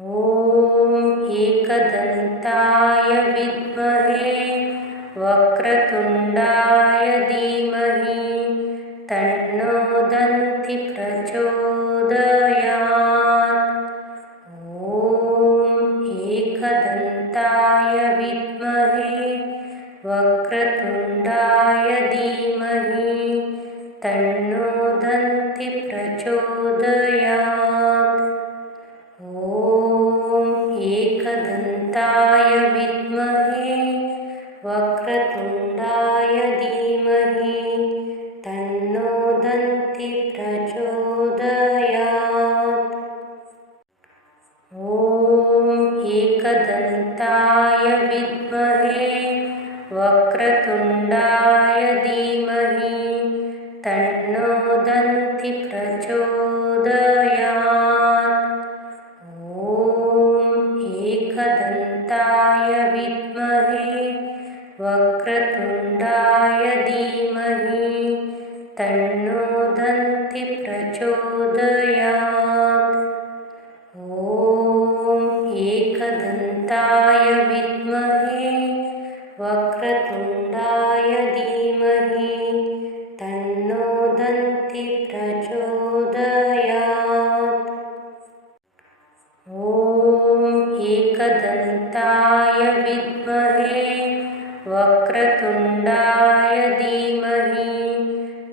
ॐ एकदन्ताय विद्महे वक्रतुण्डाय धीमहि तन्नो दन्ति प्रचोदयात्। ॐ एकदन्ताय विद्महे वक्रतुण्डाय धीमहि तन्नो दन्ति प्रचोदयात्। ॐ एकदन्ताय विद्महे वक्रतुण्डाय धीमहि तन्नो दन्ति प्रचोदयात्। ॐ एकदन्ताय विद्महे वक्रतुण्डाय धीमहि तन्नो दन्ति प्रचोदयात्। एकदन्ताय विद्महे वक्रतुण्डाय धीमहि तन्नो दन्ति प्रचोदयात्। ॐ एकदन्ताय विद्महे वक्रतुण्डाय धीमहि तन्नो दन्ति प्रचोदयात्। ॐ एकदन्ताय विद्महे वक्रतुण्डाय धीमहि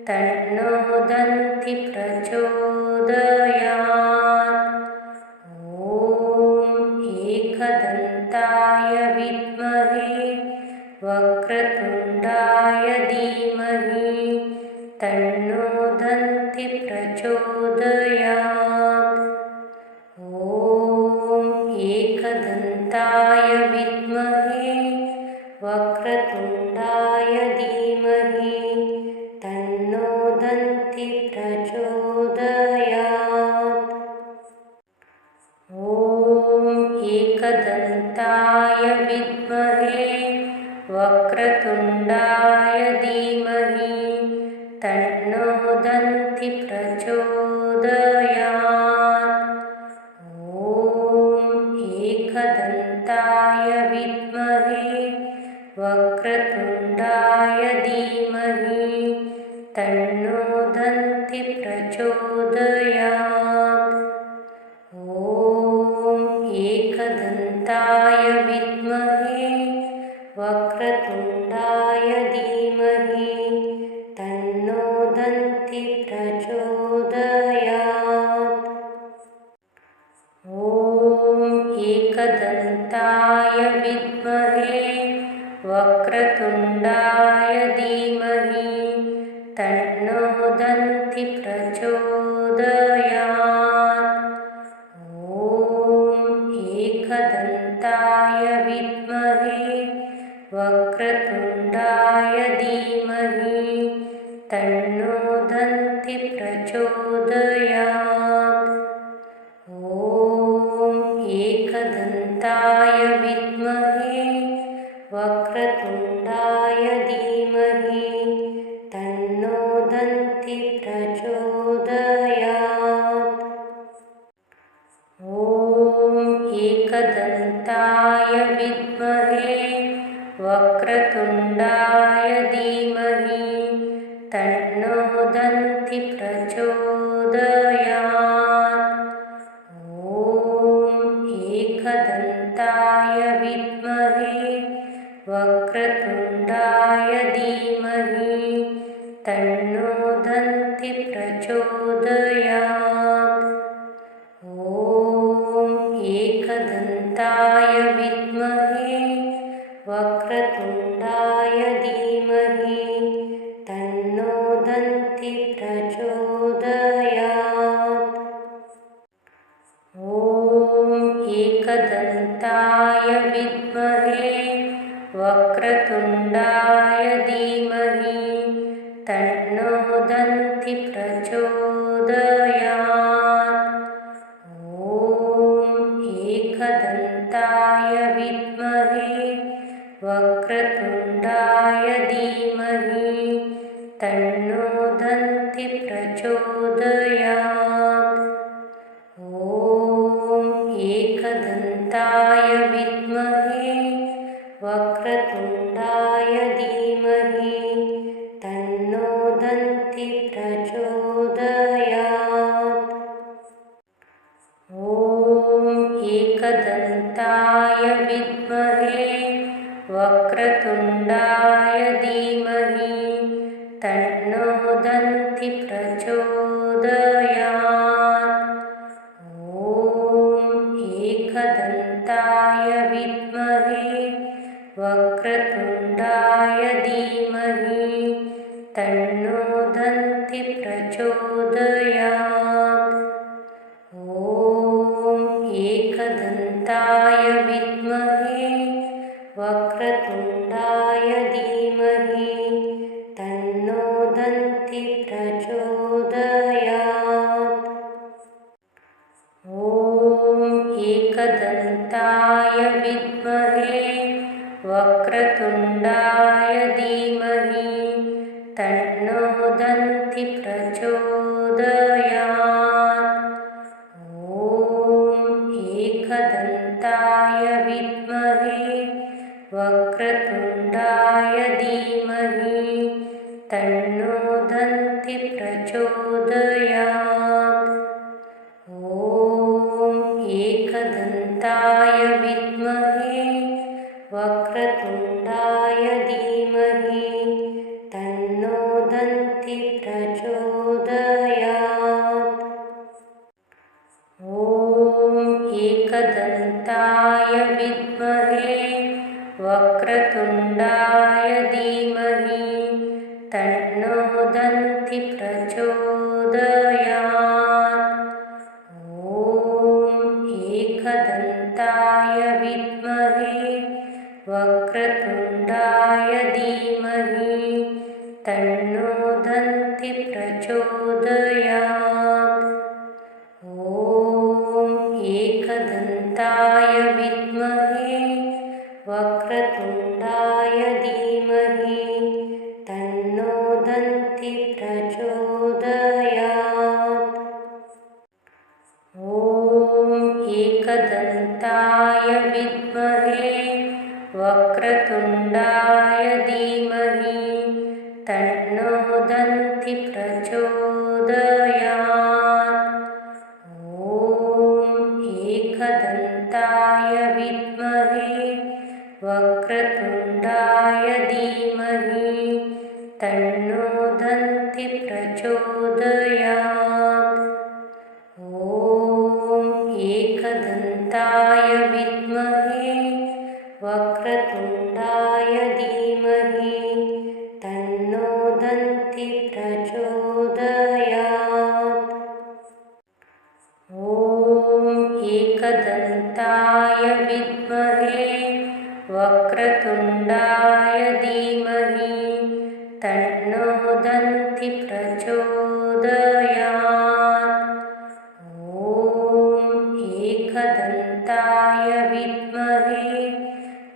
तन्नो दन्ति प्रचोदयात्। ॐ एकदन्ताय विद्महे वक्रतुण्डाय धीमहि तन्नो दन्ति प्रचोदयात्। ॐ एकदन्ताय विद्महे वक्रतुण्डाय धीमहि तन्नो दन्ति प्रचोदयात्। ॐ एकदन्ताय विद्महे वक्रतुण्डाय धीमहि तन्नो दन्ति प्रचोदयात्। एकदन्ताय विद्महे वक्रतुण्डाय धीमहि तन्नो दन्ति प्रचोदयात्। ॐ एकदन्ताय विद्महे वक्रतुण्डाय धीमहि तन्नो दन्ति प्रचोदयात्। ॐ एकदन्ताय विद्महे वक्रतुण्डाय धीमहि तन्नो दन्ति प्रचोदयात्। ॐ एकदन्ताय विद्महे वक्रतुण्डाय धीमहि तन्नो दन्ति प्रचोदयात्। ॐ एकदन्ताय विद्महे वक्रतुण्डाय धीमहि तन्नो दन्ति प्रचोदयात्। ॐ एकदन्ताय विद्महे वक्रतुण्डाय धीमहि तन्नो दन्ति प्रचोदयात्। एकदन्ताय विद्महे वक्रतुण्डाय धीमहि तन्नो दन्ति प्रचोदयात्। ॐ एकदन्ताय विद्महे वक्रतुण्डाय धीमहि तन्नो दन्ति प्रचोदयात्। ॐ एकदन्ताय विद्महे वक्रतुण्डाय धीमहि तन्नो दन्ति प्रचोदयात्। ॐ एकदन्ताय विद्महे वक्रतुण्डाय धीमहि तन्नो दन्ति प्रचोदयात्। ॐ एकदन्ताय विद्महे वक्रतुण्डाय धीमहि तन्नो दन्ति प्रचोदयात्। ॐ एकदन्ताय विद्महे वक्रतुण्डाय धीमहि तन्नो दन्ति प्रचोदयात्। ॐ एकदन्ताय विद्महे वक्रतुण्डाय धीमहि तन्नो दन्ति प्रचोदयात्। ॐ एकदन्ताय विद्महे वक्रतुण्डाय धीमहि तन्नो दन्ति प्रचोदयात्। ॐ एकदन्ताय विद्महे वक्रतुण्डाय धीमहि तन्नो दन्ति प्रचोदयात्। ॐ एकदन्ताय विद्महे वक्रतुण्डाय धीमहि तन्नो दन्ति प्रचोदयात्। ॐ एकदन्ताय विद्महे वक्रतुण्डाय धीमहि तन्नो दन्ति प्रचोदयात्। ॐ एकदन्ताय विद्महे वक्रतुण्डाय धीमहि तन्नो दन्ति प्रचोदयात्। ॐ एकदन्ताय विद्महे वक्रतुण्डाय धीमहि तन्नो दन्ति प्रचोदयात्। ॐ एकदन्ताय विद्महे वक्रतुण्डाय धीमहि तन्नो दन्ति प्रचोदयात्। ॐ एकदन्ताय विद्महे वक्रतुण्डाय धीमहि तन्नो दन्ति प्रचोदयात्। ॐ एकदन्ताय विद्महे वक्रतुण्डाय धीमहि तन्नो दन्ति प्रचोदयात्। ॐ एकदन्ताय विद्महे वक्रतुण्डाय धीमहि तन्नो दन्ति प्रचोदयात्। ॐ एकदन्ताय विद्महे वक्रतुण्डाय धीमहि तन्नो दन्ति प्रचोदयात्। ॐ एकदन्ताय विद्महे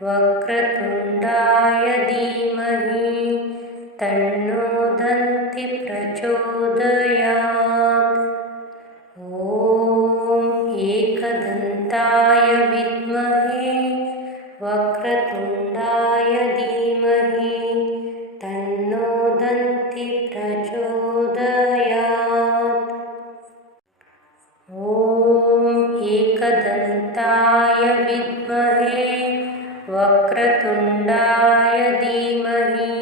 वक्रतुण्डाय धीमहि तन्नो दन्ति प्रचोदयात्। ॐ एकदन्ताय विद्महे वक्रतुण्डाय धीमहि तन्नो दन्ति प्रचोदयात्। ॐ एकदन्ताय विद्महे वक्रतुण्डाय धीमहि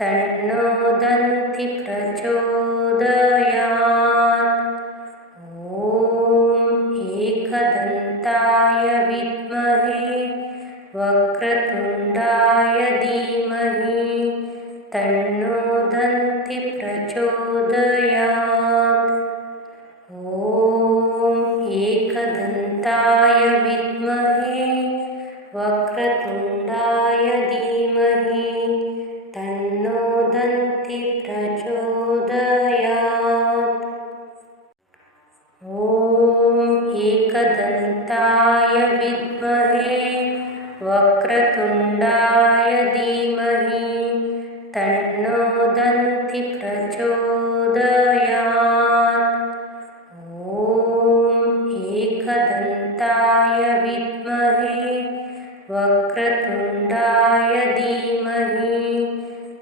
तन्नो दन्ति प्रचोदयात्। ॐ एकदन्ताय विद्महे वक्रतुण्डाय धीमहि तन्नो दन्ति प्रचोदयात्। ॐ एकदन्ताय विद्महे वक्रतुण्डाय धीमहि तन्नो दन्ति प्रचोदयात्। ॐ एकदन्ताय विद्महे वक्रतुण्डाय धीमहि तन्नो दन्ति प्रचोदयात्। ॐ एकदन्ताय एकदन्ताय विद्महे वक्रतुण्डाय धीमहि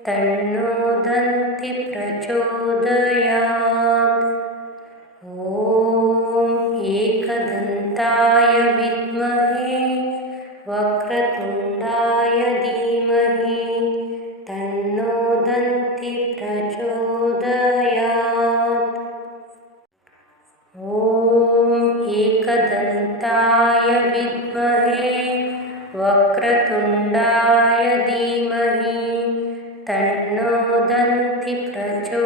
तन्नो दन्ति प्रचोदयात्। ॐ एकदन्ताय विद्महे वक्रतुण्डाय धीमहि तन्नो दन्ति प्रचोदयात्। ॐ एकदन्ताय विद्महे वक्रतुण्डाय धीमहि तन्नो दन्ति प्रचोदयात्।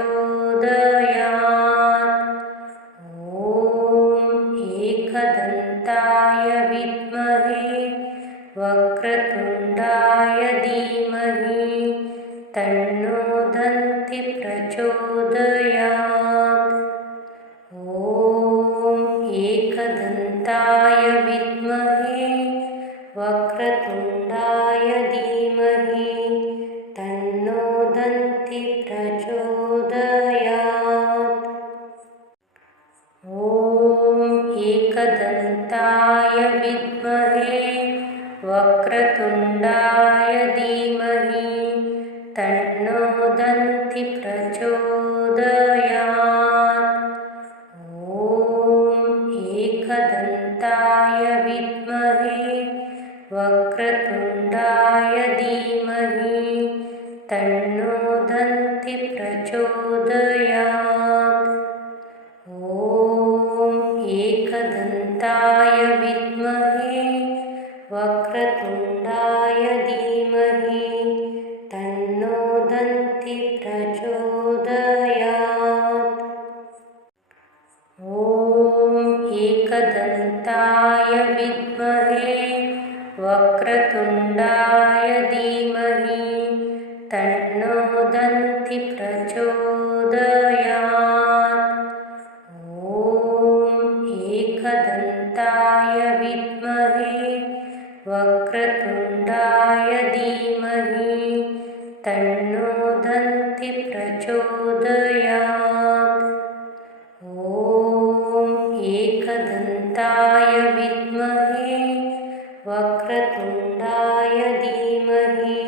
ॐ एकदन्ताय विद्महे वक्रतुण्डाय धीमहि तन्नो दन्ति प्रचोदयात्। ॐ एकदन्ताय विद्महे वक्रतुण्डाय धीमहि तन्नो दन्ति प्रचोदयात्। ॐ एकदन्ताय विद्महे वक्रतुण्डाय धीमहि तन्नो दन्ति प्रचोदयात्। ॐ एकदन्ताय विद्महे वक्रतुण्डाय धीमहि तन्नो दन्ति प्रचोदयात्। ॐ एकदन्ताय विद्महे वक्रतुण्डाय धीमहि तन्नो दन्ति प्रचोदयात्। ॐ एकदन्ताय विद्महे वक्रतुण्डाय धीमहि तन्नो दन्ति प्रचोदयात्। ॐ एकदन्ताय विद्महे वक्रतुण्डाय धीमहि तन्नो दन्ति प्रचोदयात्। ॐ एकदन्ताय विद्महे वक्रतुण्डाय धीमहि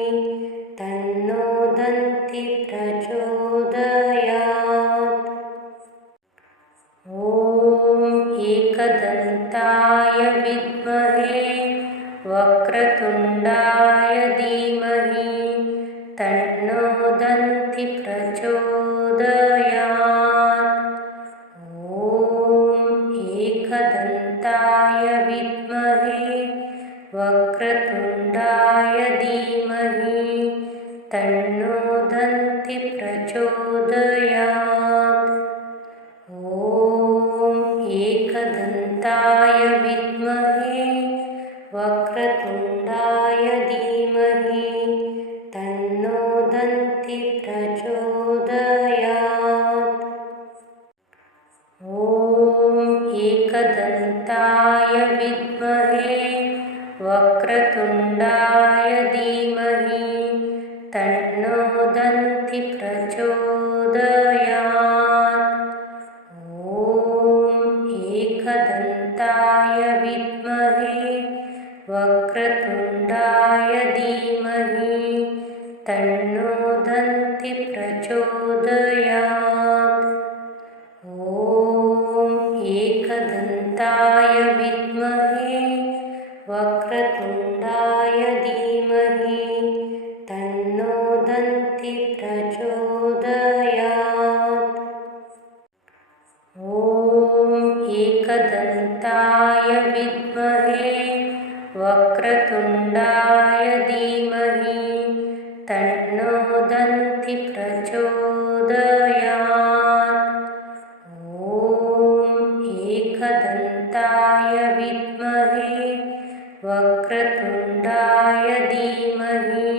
तन्नो दन्ति प्रचोदयात्। ॐ एकदन्ताय विद्महे वक्रतुण्डाय धीमहि तन्नो दन्ति प्रचोदयात्। ॐ एकदन्ताय विद्महे वक्रतुण्डाय धीमहि तन्नो दन्ति प्रचोदयात्। ॐ एकदन्ताय विद्महे वक्रतुण्डाय धीमहि तन्नो दन्ति प्रचोदयात्। ॐ एकदन्ताय विद्महे वक्रतुण्डाय धीमहि तन्नो दन्ति प्रचोदयात्। ॐ एकदन्ताय विद्महे वक्रतुण्डाय धीमहि तन्नो दन्ति प्रचोदयात्। ॐ एकदन्ताय विद्महे वक्रतुण्डाय धीमहि तन्नो दन्ति प्रचोदयात्। ॐ एकदन्ताय विद्महे वक्रतुण्डाय धीमहि तन्नो दन्ति प्रचोदयात्। ॐ एकदन्ताय विद्महे वक्रतुण्डाय धीमहि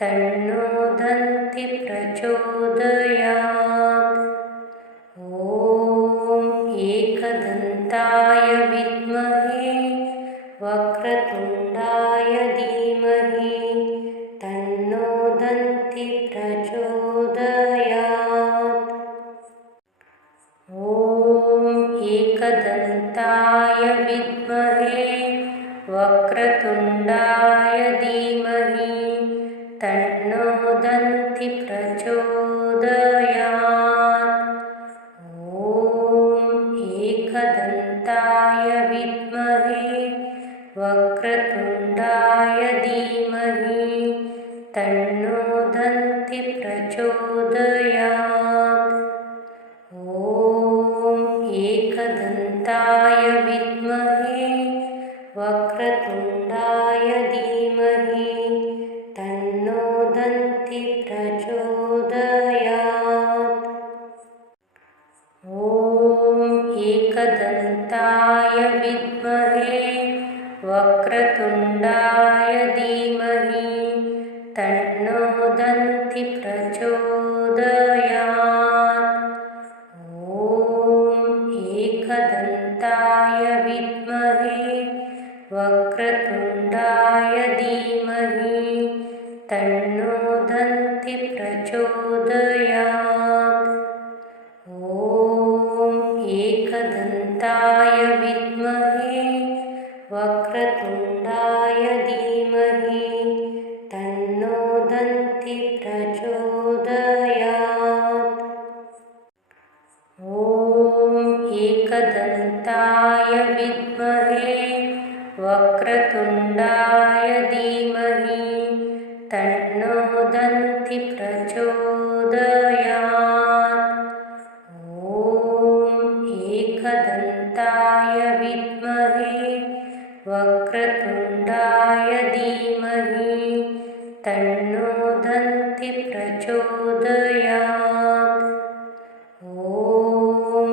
तन्नो दन्ति प्रचोदयात्। ॐ एकदन्ताय विद्महे वक्रतुण्डाय धीमहि तन्नो दन्ति प्रचोदयात्। ॐ एकदन्ताय विद्महे विद्महे वक्रतुण्डाय धीमहि तन्नो दन्ति प्रचोदयात्। ॐ एकदन्ताय विद्महे वक्रतुण्डाय धीमहि तन्नो दन्ति प्रचोदयात्। ॐ एकदन्ताय विद्महे वक्रतुण्डाय धीमहि तन्नो दन्ति प्रचोदयात्। ॐ एकदन्ताय विद्महे वक्रतुण्डाय धीमहि तन्नो दन्ति प्रचोदयात्। ॐ एकदन्ताय विद्महे वक्रतुण्डाय धीमहि तन्नो दन्ति प्रचोदयात्। ॐ एकदन्ताय विद्महे वक्रतुण्डाय धीमहि तन्नो दन्ति प्रचोदयात्। ॐ एकदन्ताय विद्महे वक्रतुण्डाय धीमहि तन्नो दन्ति प्रचोदयात्। ॐ एकदन्ताय विद्महे वक्रतुण्डाय धीमहि तन्नो दन्ति प्रचोदयात्। ॐ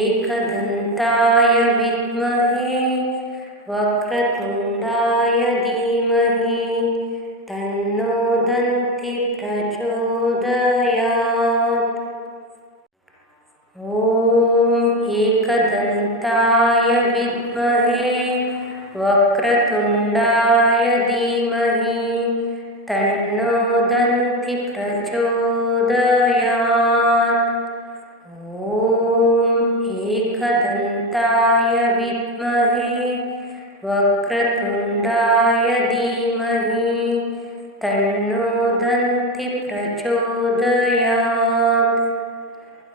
एकदन्ताय विद्महे वक्रतुण्डाय धीमहि तन्नो दन्ति प्रचोदयात्। ॐ एकदन्ताय विद्महे वक्रतुण्डाय धीमहि तन्नो दन्ति प्रचोदयात्। ॐ एकदन्ताय विद्महे वक्रतुण्डाय धीमहि तन्नो दन्ति प्रचोदयात्।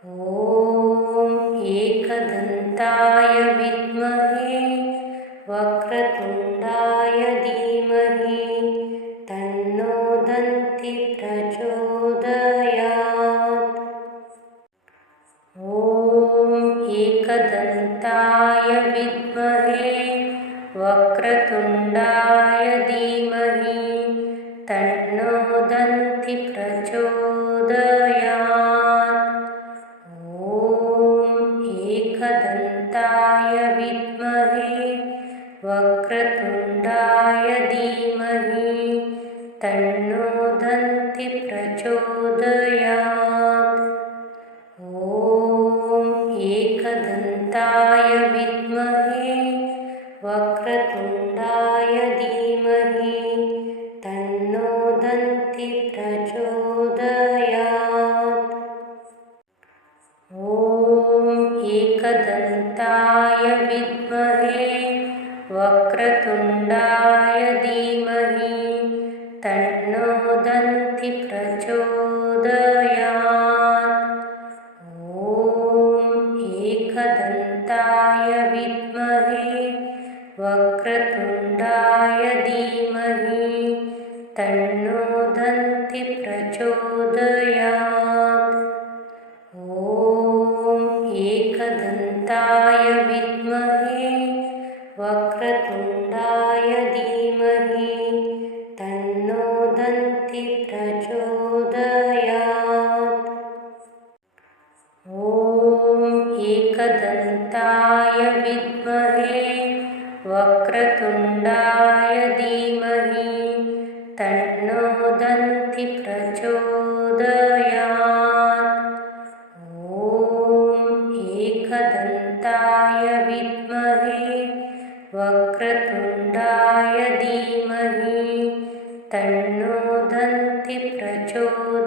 ॐ एकदन्ताय विद्महे वक्रतुण्डाय धीमहि तन्नो दन्ति प्रचोदयात्। ॐ एकदन्ताय विद्महे वक्रतुण्डाय धीमहि तन्नो दन्ति प्रचोदयात्। ॐ एकदन्ताय विद्महे वक्रतुण्डाय धीमहि तन्नो दन्ति प्रचोदयात्। ॐ एकदन्ताय विद्महे वक्रतुण्डाय धीमहि तन्नो दन्ति प्रचोदयात्। ॐ एकदन्ताय विद्महे वक्रतुण्डाय धीमहि तन्नो दन्ति प्रचोदयात्। ॐ एकदन्ताय विद्महे वक्रतुण्डाय धीमहि तन्नो दन्ति प्रचोदयात्। ॐ एकदन्ताय विद्महे वक्रतुण्डाय धीमहि तन्नो दन्ति प्रचोदयात्। ॐ एकदन्ताय विद्महे वक्रतुण्डाय धीमहि तन्नो दन्ति प्रचोदयात्। ॐ एकदन्ताय विद्महे वक्रतुण्डाय धीमहि तन्नो दन्ति प्रचोदयात्।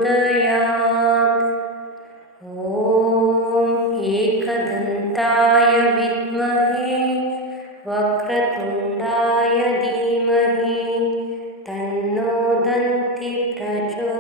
ॐ एकदन्ताय विद्महे वक्रतुण्डाय वक्रतुण्डाय धीमहि तन्नो दन्ति प्रचोदयात्।